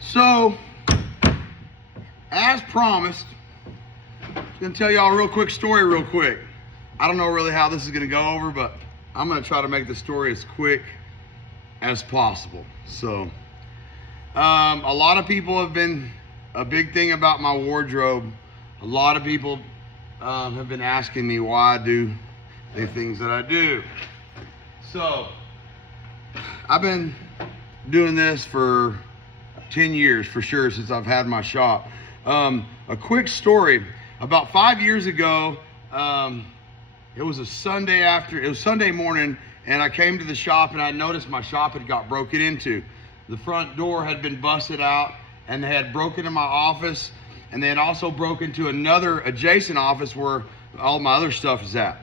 So, as promised, I'm gonna tell y'all a real quick story real quick. I don't know really how this is gonna go over, but I'm gonna try to make the story as quick as possible. So, a lot of people have been, a big thing about my wardrobe, a lot of people have been asking me why I do the things that I do. So, I've been doing this for 10 years for sure, since I've had my shop. A quick story, about 5 years ago, it was Sunday morning, and I came to the shop and I noticed my shop had got broken into. The front door had been busted out, and they had broken in my office, and they had also broken into another adjacent office where all my other stuff is at.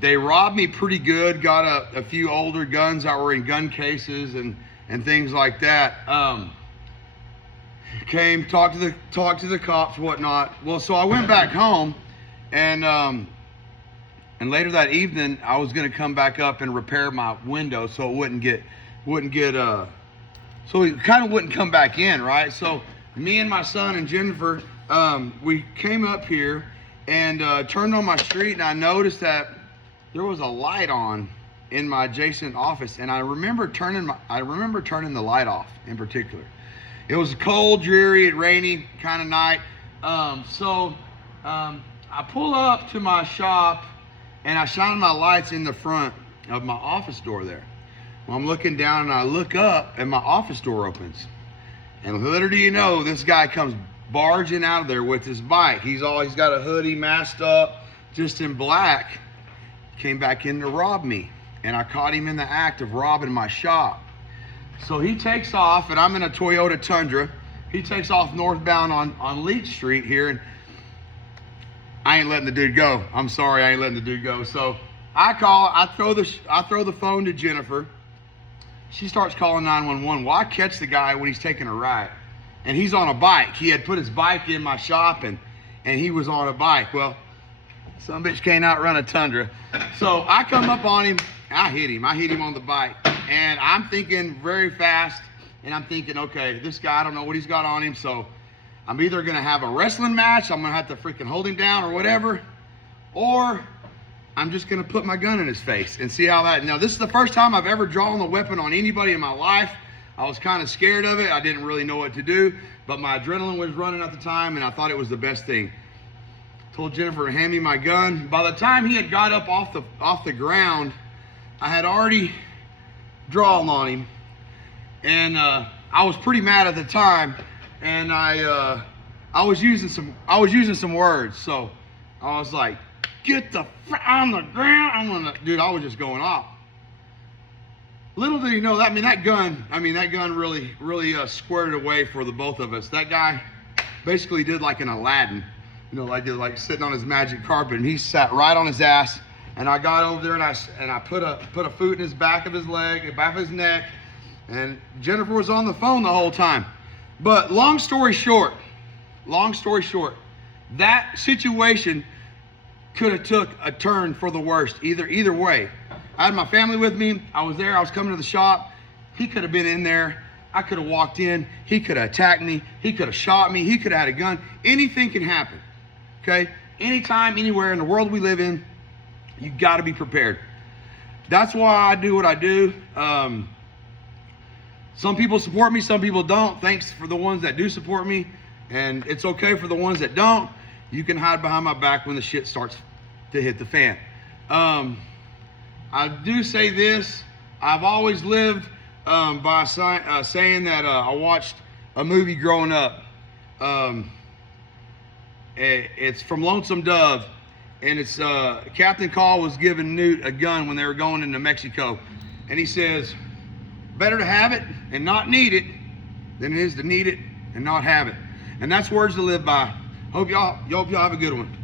They robbed me pretty good, got a few older guns that were in gun cases and things like that. Came, talked to the cops, whatnot. Well, so I went back home, and later that evening I was gonna come back up and repair my window so it wouldn't get so it kind of wouldn't come back in, right? So me and my son and Jennifer, we came up here and turned on my street, and I noticed that there was a light on in my adjacent office, and I remember turning the light off in particular. It was a cold, dreary, and rainy kind of night. So I pull up to my shop and I shine my lights in the front of my office door there. Well, I'm looking down and I look up and my office door opens. And little do you know, this guy comes barging out of there with his bike. He's got a hoodie, masked up, just in black. Came back in to rob me. And I caught him in the act of robbing my shop. So he takes off, and I'm in a Toyota Tundra. He takes off northbound on Leach Street here, and I ain't letting the dude go. I'm sorry, I ain't letting the dude go. So I throw the phone to Jennifer. She starts calling 911. Well, I catch the guy when he's taking a ride, and he's on a bike. He had put his bike in my shop, and he was on a bike. Well, some bitch can't outrun a Tundra. So I come up on him. I hit him on the bike, and I'm thinking very fast, and I'm thinking, okay, this guy, I don't know what he's got on him, so I'm either gonna have a wrestling match, I'm gonna have to freaking hold him down or whatever, or I'm just gonna put my gun in his face and see how that. Now, this is the first time I've ever drawn a weapon on anybody in my life. I was kind of scared of it. I didn't really know what to do, but my adrenaline was running at the time, and I thought it was the best thing. Told Jennifer to hand me my gun. By the time he had got up off the ground, I had already drawn on him, and I was pretty mad at the time, and I was using some words. So I was like, "Get the on the ground!" Dude, I was just going off. Little did he know that. That gun really squared it away for the both of us. That guy basically did like an Aladdin, like sitting on his magic carpet, and he sat right on his ass. And I got over there and I put a foot in his back of his leg, back of his neck, and Jennifer was on the phone the whole time. But long story short, that situation could have took a turn for the worst either way. I had my family with me. I was there. I was coming to the shop. He could have been in there. I could have walked in. He could have attacked me. He could have shot me. He could have had a gun. Anything can happen. Okay? Anytime, anywhere in the world we live in, you got to be prepared. That's why I do what I do. Some people support me, some people don't. Thanks for the ones that do support me. And it's okay for the ones that don't. You can hide behind my back when the shit starts to hit the fan. I do say this. I've always lived by saying that I watched a movie growing up. It's from Lonesome Dove. And it's Captain Call was giving Newt a gun when they were going into Mexico. And he says, better to have it and not need it than it is to need it and not have it. And that's words to live by. Hope y'all have a good one.